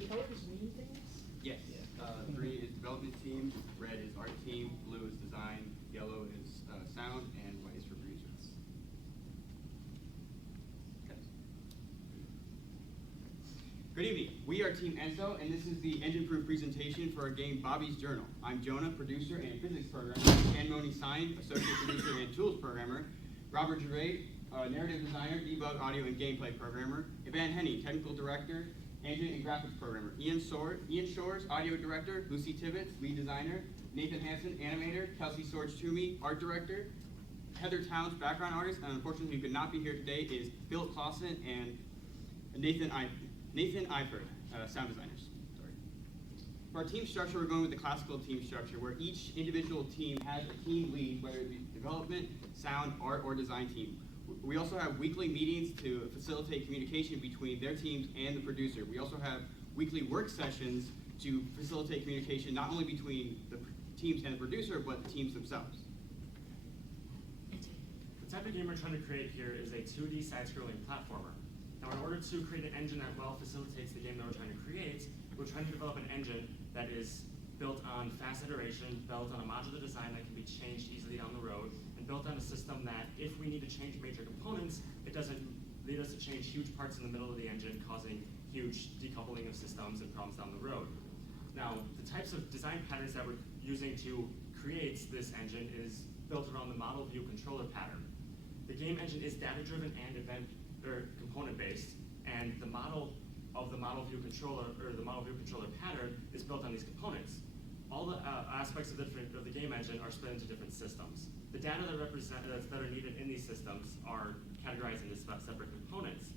the colors mean things? Yes. Green is development team, red is art team, blue is design, yellow is sound, and white is for producers. Okay. Good evening. We are Team Enso, and this is the engine-proof presentation for our game Bobby's Journal. I'm Jonah, producer and physics programmer. Ann Moni Sign, associate producer and tools programmer. Robert Gervais, narrative designer, debug, audio, and gameplay programmer. Evan Henny, technical director, engine and graphics programmer. Ian Shores, audio director. Lucy Tibbetts, lead designer. Nathan Hansen, animator. Kelsey Sorge-Toomey, art director. Heather Towns, background artist. And unfortunately, who could not be here today is Philip Clausen and Nathan Eifert, sound designers. Sorry. For our team structure, we're going with the classical team structure, where each individual team has a team lead, whether it be development, sound, art, or design team. We also have weekly meetings to facilitate communication between their teams and the producer. We also have weekly work sessions to facilitate communication not only between the teams and the producer, but the teams themselves. The type of game we're trying to create here is a 2D side-scrolling platformer. Now, in order to create an engine that well facilitates the game that we're trying to create, we're trying to develop an engine that is built on fast iteration, built on a modular design that can be changed easily down the road, and built on a system that, if we need to change major components, it doesn't lead us to change huge parts in the middle of the engine, causing huge decoupling of systems and problems down the road. Now, the types of design patterns that we're using to create this engine is built around the model view controller pattern. The game engine is data-driven and component-based, and the model of the model view controller, or the model view controller pattern, is built on these components. All the aspects of the game engine are split into different systems. The data that are needed in these systems are categorized into separate components.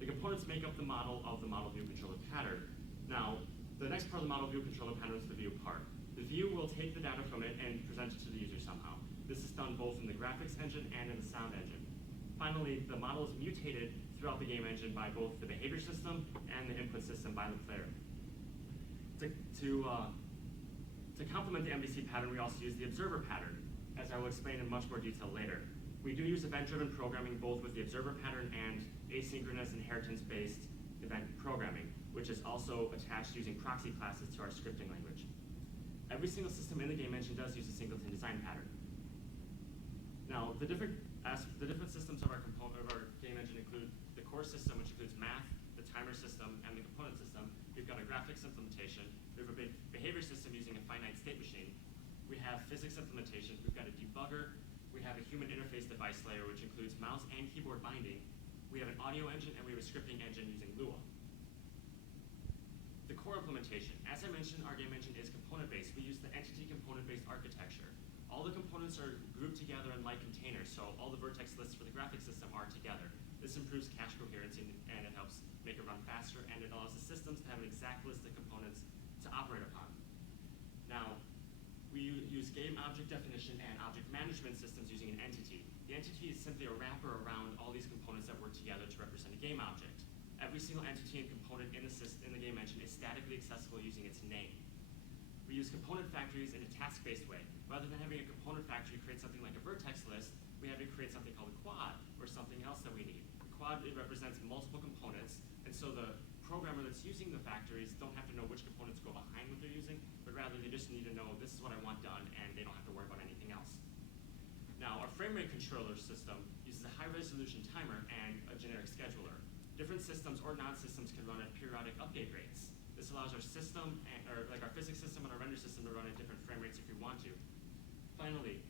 The components make up the model of the model view controller pattern. Now, the next part of the model view controller pattern is the view part. The view will take the data from it and present it to the user somehow. This is done both in the graphics engine and in the sound engine. Finally, the model is mutated throughout the game engine by both the behavior system and the input system by the player. To complement the MVC pattern, we also use the observer pattern, as I will explain in much more detail later. We do use event-driven programming both with the observer pattern and asynchronous inheritance-based event programming, which is also attached using proxy classes to our scripting language. Every single system in the game engine does use a singleton design pattern. Now, the different systems of our game engine include the core system, which includes math, the timer system, and the component system. We've got a graphics implementation. We have a behavior system using a finite state machine. We have physics implementation. We've got a debugger. We have a human interface device layer, which includes mouse and keyboard binding. We have an audio engine, and we have a scripting engine using Lua. The core implementation. As I mentioned, our game engine is component-based. We use the entity component-based architecture. All the components are grouped together in like containers, so all the vertex lists for the graphics system are together. This improves cache coherency, and it helps make it run faster, and it allows the systems to have an exact list of components to operate upon. Now, we use game object definition and object management systems using an entity. The entity is simply a wrapper around all these components that work together to represent a game object. Every single entity and component in the game engine is statically accessible using its name. We use component factories in a task-based way. Rather than having a component factory create something like a vertex list, we have it create something called a quad, or something else that we need. A quad, it represents multiple components, and so the programmer that's using the factories don't have to know which components go behind what they're using, but rather they just need to know this is what I want done, and they don't have to worry about anything else. Now, our frame rate controller system uses a high-resolution timer and a generic scheduler. Different systems or non-systems can run at periodic update rates. This allows our system, like our physics system and our render system, to run at different frame rates if we want to. Finally,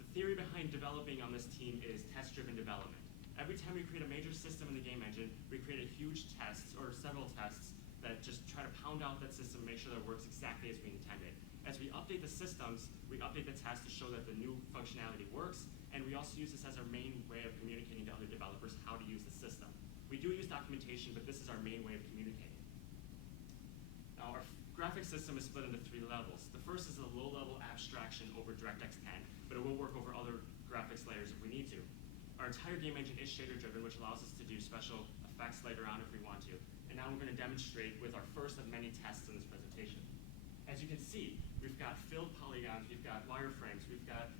the theory behind developing on this team is test-driven development. Every time we create a major system in the game engine, we create a huge test, or several tests, that just try to pound out that system and make sure that it works exactly as we intended. As we update the systems, we update the tests to show that the new functionality works, and we also use this as our main way of communicating to other developers how to use the system. We do use documentation, but this is our main way of communicating. Now, our graphics system is split into 3 levels. The first is a low-level abstraction over DirectX 10, but it will work over other graphics layers if we need to. Our entire game engine is shader-driven, which allows us to do special effects later on if we want to. And now we're going to demonstrate with our first of many tests in this presentation. As you can see, we've got filled polygons, we've got wireframes, we've got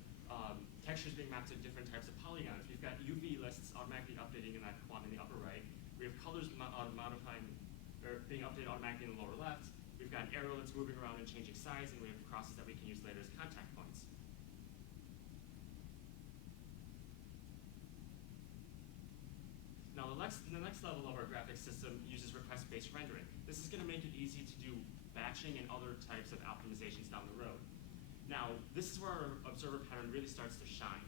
textures being mapped to different types of polygons. We've got UV lists automatically updating in that quad in the upper right. We have colors being updated automatically in the the lower left, we've got an arrow that's moving around and changing size, and we have crosses that we can use later as contact points. Now, the next level of our graphics system uses request-based rendering. This is going to make it easy to do batching and other types of optimizations down the road. Now, this is where our observer pattern really starts to shine.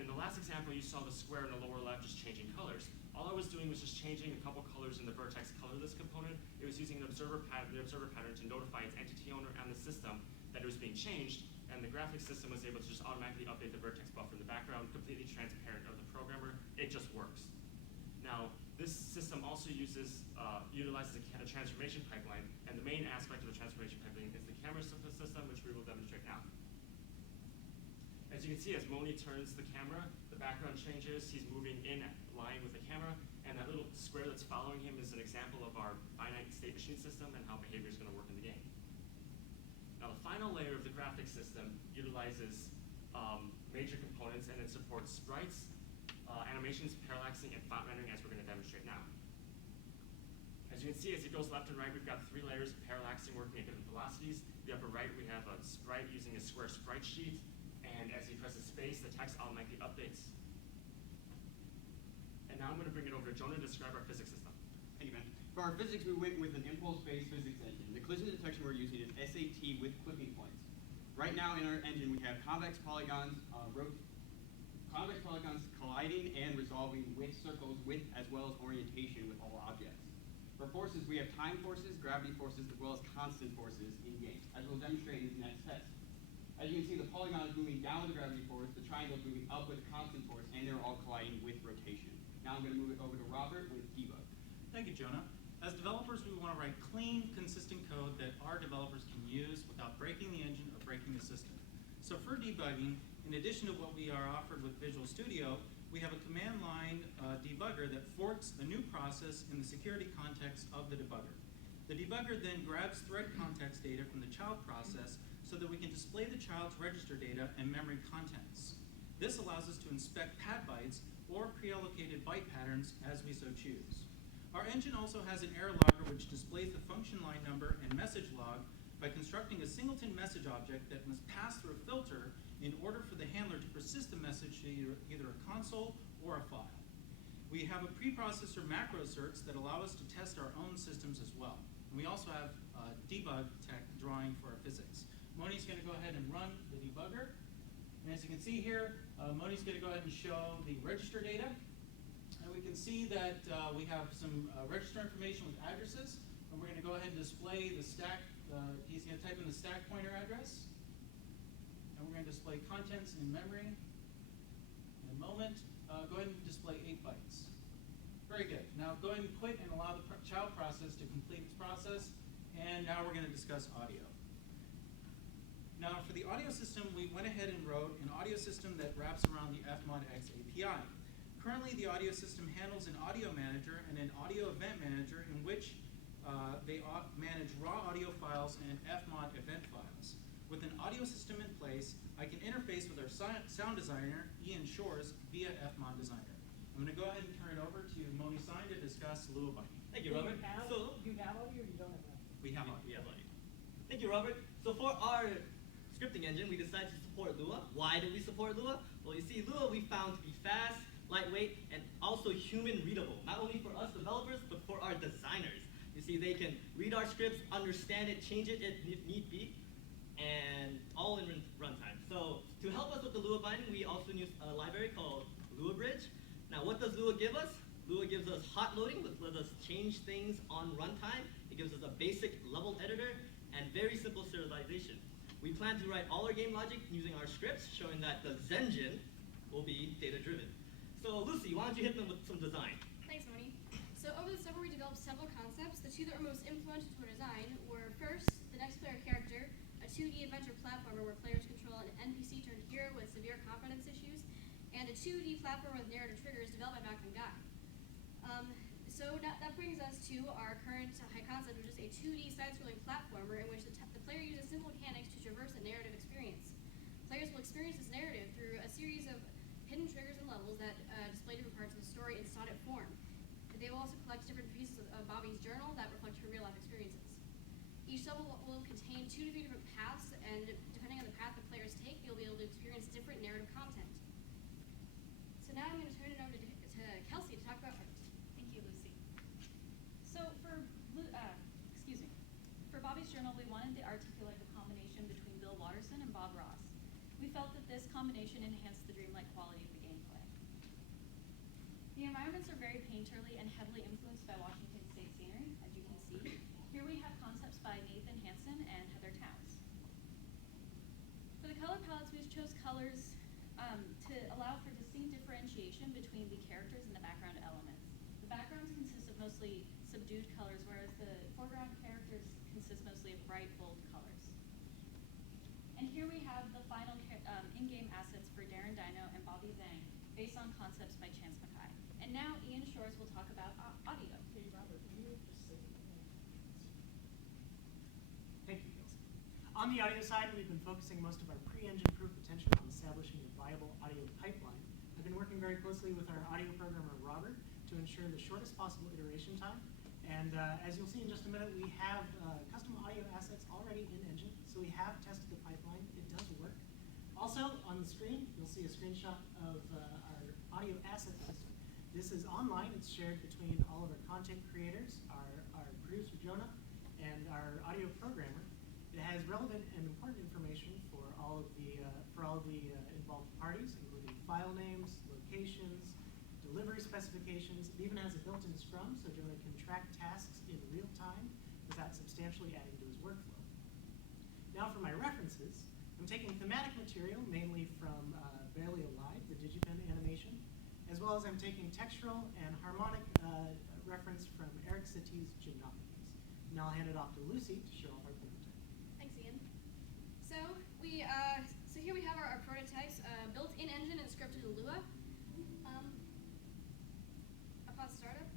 In the last example, you saw the square in the lower left just changing colors. All I was doing was just changing a couple colors in the vertex colorless component. It was using the observer pattern to notify its entity owner and the system that it was being changed, and the graphics system was able to just automatically update the vertex buffer in the background, completely transparent of the programmer. It just works. Now, this system also utilizes a transformation pipeline, and the main aspect of the transformation pipeline is the camera system, which we will demonstrate now. As you can see, as Moni turns the camera, the background changes. He's moving in line with the camera, and that little square that's following him is an example of our finite state machine system and how behavior is going to work in the game. Now, the final layer of the graphics system utilizes major components, and it supports sprites, animations, parallaxing, and font rendering, as we're going to demonstrate now. As you can see, as it goes left and right, we've got 3 layers of parallaxing working at different velocities. The upper right, we have a sprite using a square sprite sheet, and as he presses space, the text automatically updates. And now I'm going to bring it over to Jonah to describe our physics system. Thank you, Ben. For our physics, we went with an impulse-based physics engine. The collision detection we're using is SAT with clipping points. Right now in our engine, we have convex polygons colliding and resolving with circles with as well as orientation with all objects. For forces, we have time forces, gravity forces, as well as constant forces in game, as we'll demonstrate in this next test. As you can see, the polygon is moving down with the gravity force, the triangle is moving up with the constant force, and they're all colliding with rotation. Now I'm going to move it over to Robert with debug. Thank you, Jonah. As developers, we want to write clean, consistent code that our developers can use without breaking the engine or breaking the system. So for debugging, in addition to what we are offered with Visual Studio, we have a command line debugger that forks a new process in the security context of the debugger. The debugger then grabs thread context data from the child process so that we can display the child's register data and memory contents. This allows us to inspect pad bytes or pre-allocated byte patterns as we so choose. Our engine also has an error logger which displays the function line number and message log by constructing a singleton message object that must pass through a filter in order for the handler to persist the message to either a console or a file. We have a preprocessor macro certs that allow us to test our own systems as well. And we also have debug tech drawing for our physics. Moni's going to go ahead and run the debugger. And as you can see here, Moni's going to go ahead and show the register data. And we can see that we have some register information with addresses. And we're going to go ahead and display the stack. He's going to type in the stack pointer address. And we're going to display contents in memory. In a moment, go ahead and display 8 bytes. Very good. Now go ahead and quit and allow the child process to complete its process. And now we're going to discuss audio. Now for the audio system, we went ahead and wrote an audio system that wraps around the fmodx API. Currently, the audio system handles an audio manager and an audio event manager in which they manage raw audio files and fmod event files. With an audio system in place, I can interface with our sound designer, Ian Shores, via fmod designer. I'm going to go ahead and turn it over to Moni Sign to discuss Lua binding. Thank you, Robert. Do you have audio or you don't have audio? We have audio. Thank you, Robert. So for our scripting engine, we decided to support Lua. Why did we support Lua? Well, you see, Lua we found to be fast, lightweight, and also human readable. Not only for us developers, but for our designers. You see, they can read our scripts, understand it, change it if need be, and all in runtime. So to help us with the Lua binding, we also use a library called Lua Bridge. Now, what does Lua give us? Lua gives us hot loading, which lets us change things on runtime. It gives us a basic level editor and very simple serialization. We plan to write all our game logic using our scripts, showing that the Zengen will be data-driven. So Lucy, why don't you hit them with some design? Thanks, Moni. So over the summer, we developed several concepts. The 2 that were most influential to our design were first, the next player character, a 2D adventure platformer where players control an NPC turned hero with severe confidence issues, and a 2D platformer with narrative triggers developed by Malcolm Guy. So that brings us to our current high concept, which is a 2D side-scrolling platformer in which the player uses simple mechanics to traverse a narrative experience. Players will experience this narrative through a series of hidden triggers and levels that display different parts of the story in sonnet form. They will also collect different pieces of Bobby's journal that reflect her real-life experiences. only 2 to 3 different paths, and depending on the path the players take, you'll be able to experience different narrative content. So now I'm going to turn it over to Kelsey to talk about art. Thank you, Lucy. So for Bobby's Journal, we wanted the art to feel like a combination between Bill Watterson and Bob Ross. We felt that this combination enhanced the dreamlike quality of the gameplay. The environments are very painterly and heavily influenced by Washington State scenery, as you can see. Here we have concepts by Nathan Hansen and Heather Towns. For the color palettes, we chose colors to allow for distinct differentiation between the characters and the background elements. The backgrounds consist of mostly subdued colors, whereas the foreground characters consist mostly of bright, bold colors. And here we have the final in-game assets for Darren Dino and Bobby Zhang, based on concepts by Chance Mackay. And now Ian Shores will talk about audio. Hey, Robert, can you just say Thank you, Kelsey. On the audio side, we've been focusing most of our pre-engine proof attention on establishing a viable audio pipeline. I've been working very closely with our audio programmer, Robert, to ensure the shortest possible iteration time. And as you'll see in just a minute, we have custom audio assets already in engine, so we have tested the pipeline. It does work. Also, on the screen, you'll see a screenshot of our audio asset list. This is online. It's shared between all of our content creators, our producer, Jonah, and our audio programmer. It has relevant and important information for all of the involved parties, including file names, locations, delivery specifications. It even has a built-in Scrum, so Jonah can track tasks in real time without substantially adding to his workflow. Now for my references, I'm taking thematic material, mainly from Barely Alive, the DigiPen animation, as well as I'm taking textural and harmonic reference from Eric Satie's Gymnopolis. Now I'll hand it off to Lucy to show off our prototype. Thanks, Ian. So here we have our prototypes built in engine and scripted in Lua. Upon startup,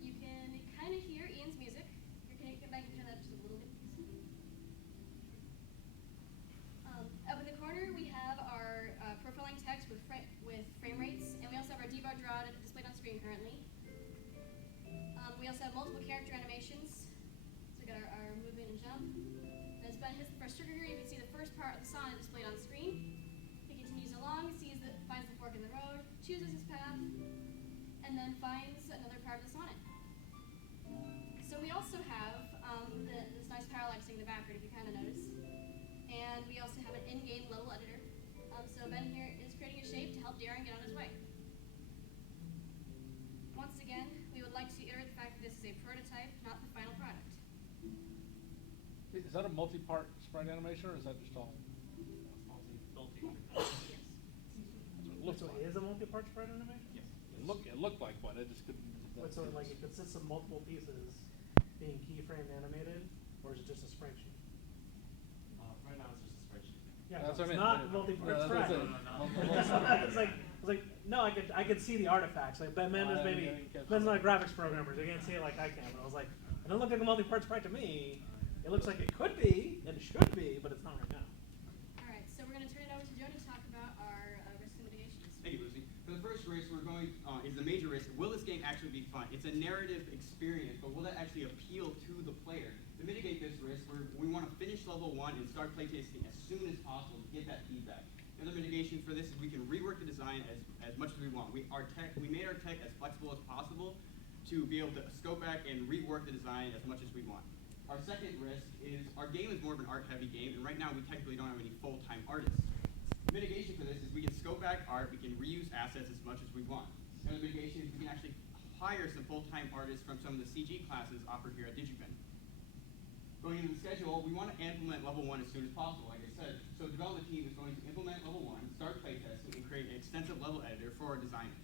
you can kind of hear Ian's music. Here, can you get back and turn that just a little bit, please? Up in the corner, we have our profiling text with frame rates, and we also have our debug draw displayed on screen currently. We also have multiple character animations. So we got our movement and jump. And as Ben hits the first trigger here, you can see the first part of the sonnet displayed on screen. He continues along, finds the fork in the road, chooses his path, and then finds another part of the sonnet. So we also have this nice parallaxing in the background, if you kind of notice. And we also have an in-game level editor. So Ben here is creating a shape to help Darren get on his way. Once again, we would like to iterate the fact that this is a prototype, not the final product. Is that a multi-part sprite animation, or is that just all? Yes. That's what it looks So like. it is a multi-part sprite animation? Yes. It looked like one. It just couldn't. Wait, so like it consists of multiple pieces being keyframe animated, or is it just a sprite sheet? Right now it's just a spreadsheet. Yeah, That's so what I it's meant. not multi-part No, sprite. that's it. I was like, no, I could see the artifacts. Like Ben I maybe didn't catch Ben's that. not a graphics programmer, so he can't see it like I can. But I was like, it doesn't look like a multi-part sprite to me. It looks like it could be and it should be, but it's not right now. All right, so we're going to turn it over to Jonah to talk about our risk and mitigations. Thank you, Lucy. For the first risk, we're going is the major risk. Will this game actually be fun? It's a narrative experience, but will that actually appeal to the player? To mitigate this risk, we want to finish level 1 and start playtesting as soon as possible to get that feedback. Another mitigation for this is we can rework the design as much as we want. We made our tech as flexible as possible to be able to scope back and rework the design as much as we want. Our second risk is our game is more of an art-heavy game, and right now we technically don't have any full-time artists. The mitigation for this is we can scope back art, we can reuse assets as much as we want. Another mitigation is we can actually hire some full-time artists from some of the CG classes offered here at DigiPen. Going into the schedule, we want to implement level 1 as soon as possible, like I said. So the development team is going to implement level 1, start playtesting, and create an extensive level editor for our designers.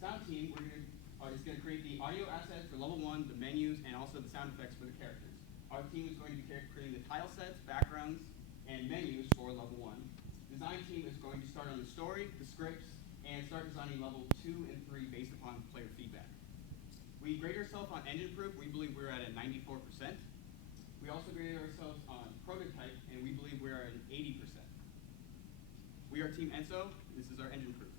Sound team is going to create the audio assets for level 1, the menus, and also the sound effects for the characters. Our team is going to be creating the tile sets, backgrounds, and menus for level 1. Design team is going to start on the story, the scripts, and start designing level 2 and 3 based upon player feedback. We grade ourselves on engine proof. We believe we're at a 94%. We also graded ourselves on prototype, and we believe we're at an 80%. We are Team Enso. This is our engine proof.